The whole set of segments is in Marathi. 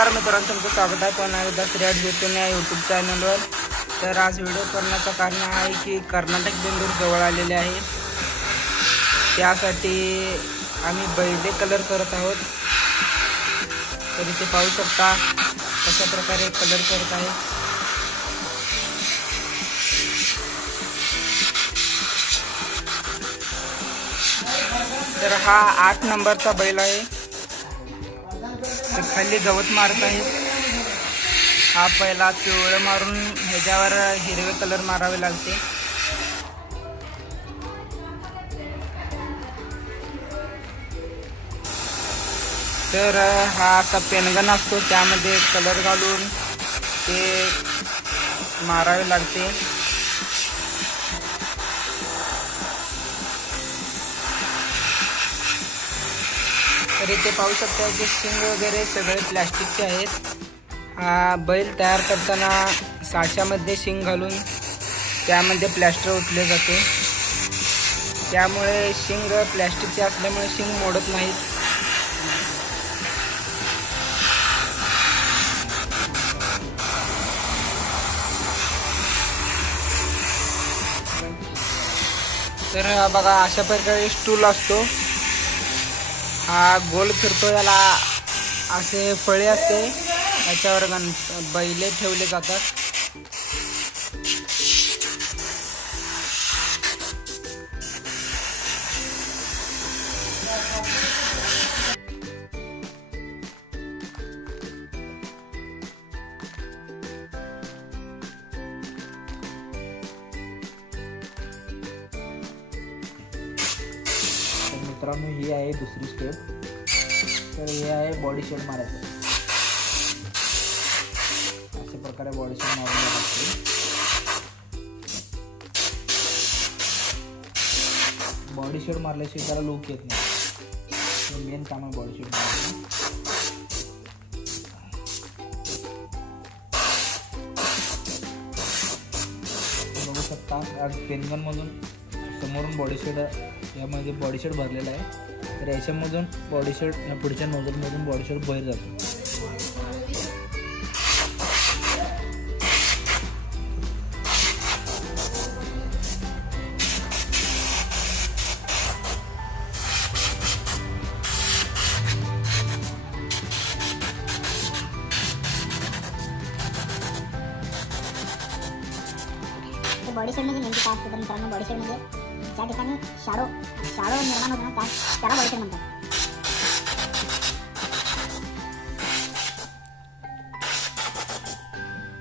नमस्कार मित्रांनो, तुमचं स्वागत आहे पुन्हा एकदा श्रेयस भेटून या यूट्यूब चॅनलवर। तर आज व्हिडिओ करण्याचं कारण आहे की कर्नाटक बेंदूर जवळ आलेले आहे, त्यासाठी आम्ही बैले कलर करत आहोत। तर इथे पाहू शकता कशा प्रकारे कलर करत आहे। तर हा 8 नंबरचा बैल आहे, खाली गवत मारत आहे। हा पहिला पिवळे मारून ह्याच्यावर हिरवे कलर मारावे लागते। तर हा असा पेनगन असतो, त्यामध्ये कलर घालून ते मारावे लागते। तर इथे पाहू शकता की शिंग वगैरे सगळे प्लास्टिकचे आहेत। हा बैल तयार करताना साच्यामध्ये शिंग घालून त्यामध्ये प्लास्टर ओतले जाते, त्यामुळे शिंग प्लास्टिकचे असल्यामुळे शिंग मोडत नाहीत। तर बघा अशा प्रकारे स्टूल असतो, हा गोल फिरतो, याला असे फळे असते, त्याच्यावर बैले ठेवले जातात। मित्रांनो, ही आहे दुसरी स्टेप। तर हे आहे बॉडी शेड मारायचं। अशा प्रकारे बॉडी शेड मारून लागते। बॉडी शेड मारल्याशिवाय त्याला लुक येत नाही, मेन काम आहे बॉडी शेड मारायचं। बघू शकता आज पेनगन मधून समोरून बॉडी शेड, यामध्ये बॉडी शेड भरलेला आहे। तर याच्यामधून बॉडी शेड या पुढच्या नोझलमधून बॉडी शेड बाहेर जातो। बॉडी शेड म्हणजे नेमकी काय असते तर मित्रांनो, बॉडी शेड म्हणजे ज्या ठिकाणी शाडो निर्माण होतो ना त्याला बॉडी शेड म्हणतात।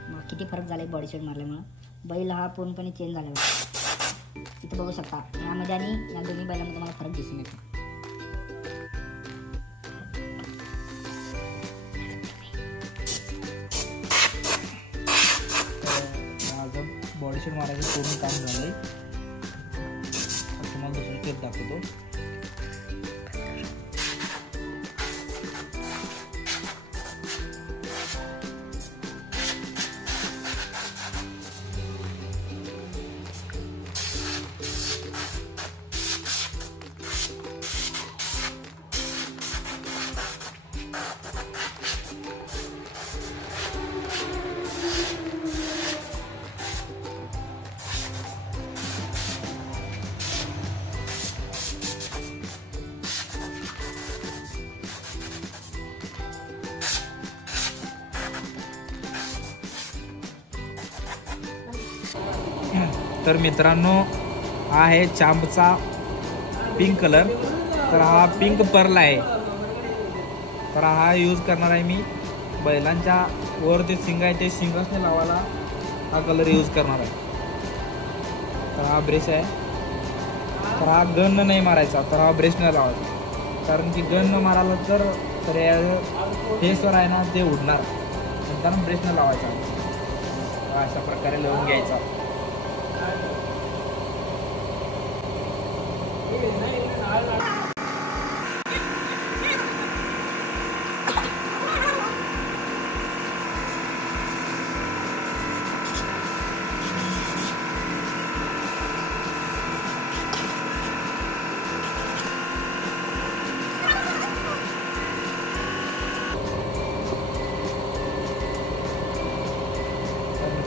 मग किती फरक झाला बॉडी शेड मारल्यामुळे, बैल हा पूर्णपणे चेंज झाला। तिथे बघू शकता यामध्ये आणि या दोन्ही बैलांमध्ये मला फरक दिसून येतो। बॉडी शेड मारायचं पूर्ण काम झालंय। तुम्हाला दुसरं टेप दाखवतो। तर मित्रांनो, हा आहे चांबचा पिंक कलर। तर हा पिंक पर्ल आहे, तर हा यूज करणार आहे मी बैलांच्या वर ते शिंग आहे ते शिंगासने लावायला हा कलर यूज करणार आहे। तर हा ब्रश आहे, तर हा गन नाही मारायचा, तर हा ब्रश नाही लावायचा, कारण की गन न मारायला तर फेसवर आहे ना ते उडणार, नंतर ब्रश न लावायचा। अशा प्रकारे लावून घ्यायचा।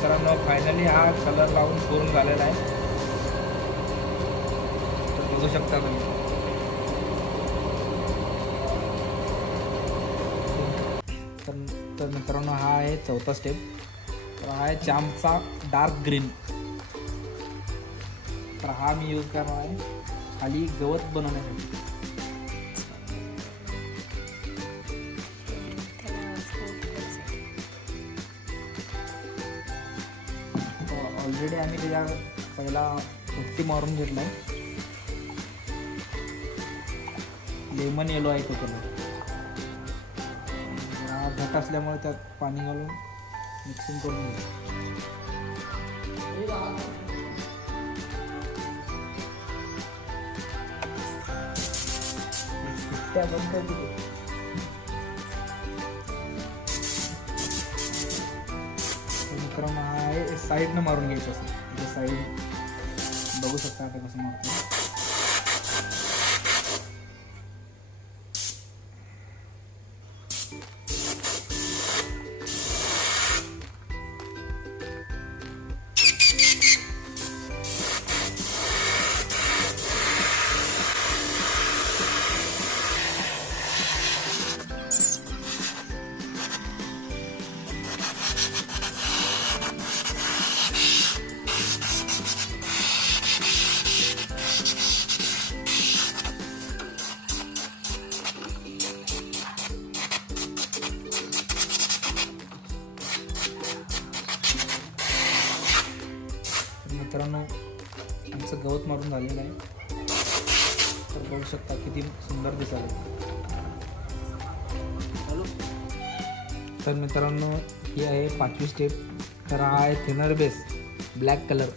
मित्रांनो फायनली हा कलर लावून पूर्ण झालेला आहे. तर बघू शकता तुम्ही. तर मित्रांनो हा आहे चौथा स्टेप. तर हा आहे चांपचा डार्क ग्रीन. तर हा मी यूज करणार आहे खाली गवत बनवण्यासाठी. ऑलरेडी आम्ही त्याच्या पहिला पुट्टी मारून घेतला आहे. लेमन येलो आहे तो कलर. हा घट असल्यामुळे त्यात पाणी घालून मिक्सिंग करून घेऊ. मित्रांनो हा आहे साईडनं मारून घ्यायचं असं. साईड बघू शकता आता कसं मारतो. मित्रांनो आमचं गवत मारून झालेलं आहे. तर बघू शकता किती सुंदर दिसायला. तर मित्रांनो ही आहे 5वी स्टेप. तर हा आहे थिनर बेस ब्लॅक कलर.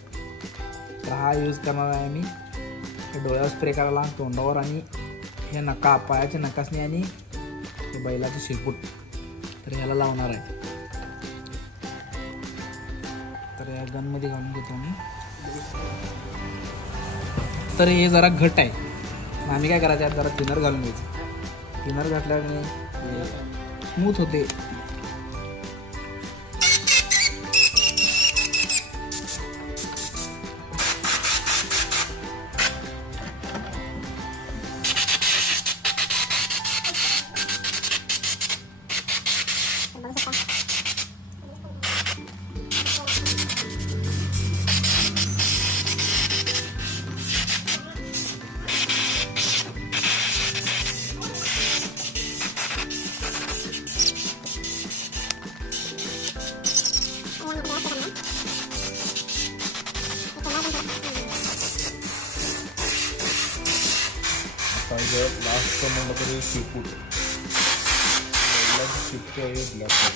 तर हा यूज करणार आहे मी हे डोळ्यावर स्प्रे करायला, तोंडावर आणि हे नका पायाच्या नकासने आणि हे बैलाचं शेपूट. तर ह्याला लावणार आहे. तर या गनमध्ये घालून घेतो आम्ही. तर हे जरा घट आहे. आम्ही काय करायचं जरा थिनर घालून घ्यायचं. थिनर घातल्याने स्मूथ होते. लास्ट म्हणलं तरी शेपूट शेपटी आहे ब्लॅक कलर.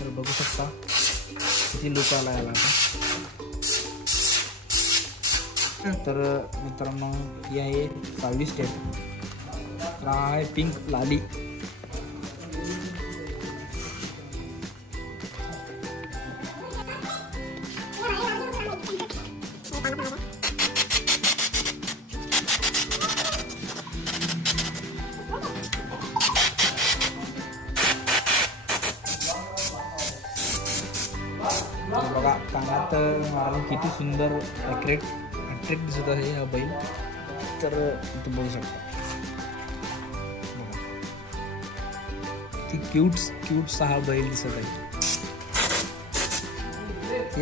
तर बघू शकता किती लुक आला याला. तर मित्रांनो ही आहे 6वी स्टेप. तर हा आहे पिंक लाली. बघा कानात मारून किती सुंदर अट्रॅक्ट दिसत आहे हा बैल. तर इथं बघू शकता किती क्यूटसा हा बैल दिसत आहे.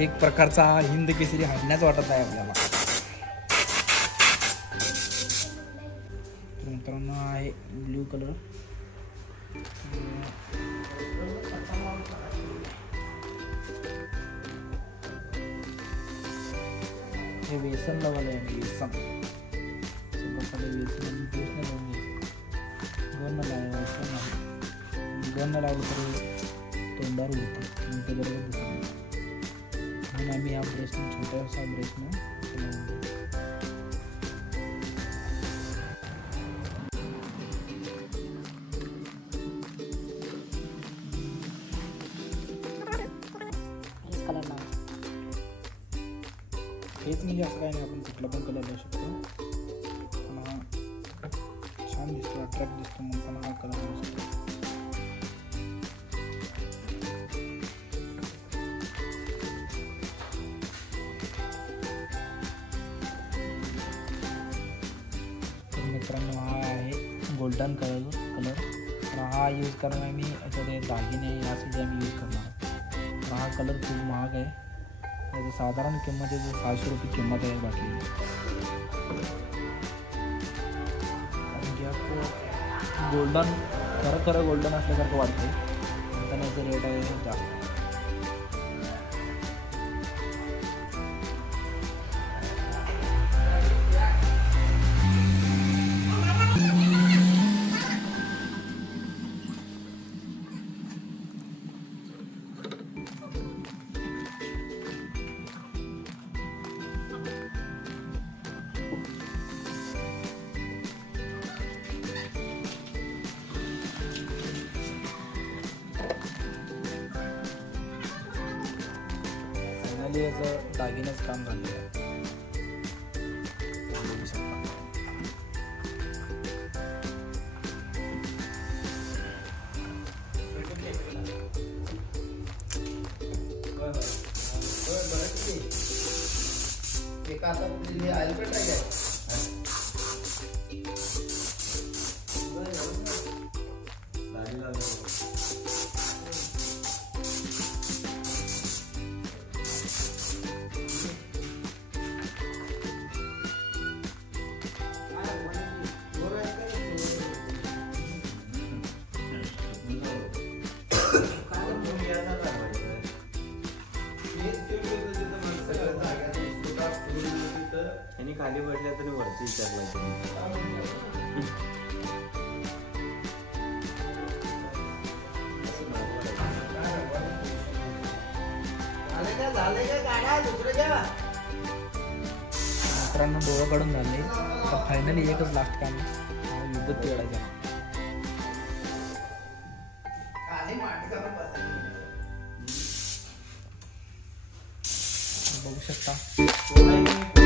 एक प्रकारचा हा हिंद केसरी हाडण्याच वाटत आहे आपल्याला. मित्रांनो आहे ब्ल्यू कलर. हे बेसन लावायला आहे. बेसन बेसन पेस्ट नाही लावून घ्यायचं. गन लावलं तर तोंडावर होतं ते बरोबर दिसत नाही. म्हणून आम्ही या ब्रशने छोट्याशा ब्रशने हेच म्हणजे असं काही नाही. आपण कुठला पण कलर लावू शकतो. पण छान छान दिसतो, अट्रॅक्ट दिसतो म्हणताना हा कलर यूज करतो. तर मित्रांनो हा आहे गोल्डन कलर. तर हा यूज करणार आहे मी. याच्यामध्ये दागिने यासाठी आम्ही यूज करणार आहे. तर हा कलर खूप महाग आहे. त्याची साधारण किंमत आहे 600 रुपये किंमत आहे बाटली. गोल्डन खरं गोल्डन असल्यासारखं वाटतं, पण याचं रेट आहे जास्त. फायनली याचं दागिनंच काम झालेलं आहे. बघू शकता. खाली बसल्या तरी वरती विचारला मित्रांनो डोळं काढून झाले. तर फायनली एकच लास्ट काम विद्युत तेवढायचं. बघू शकता.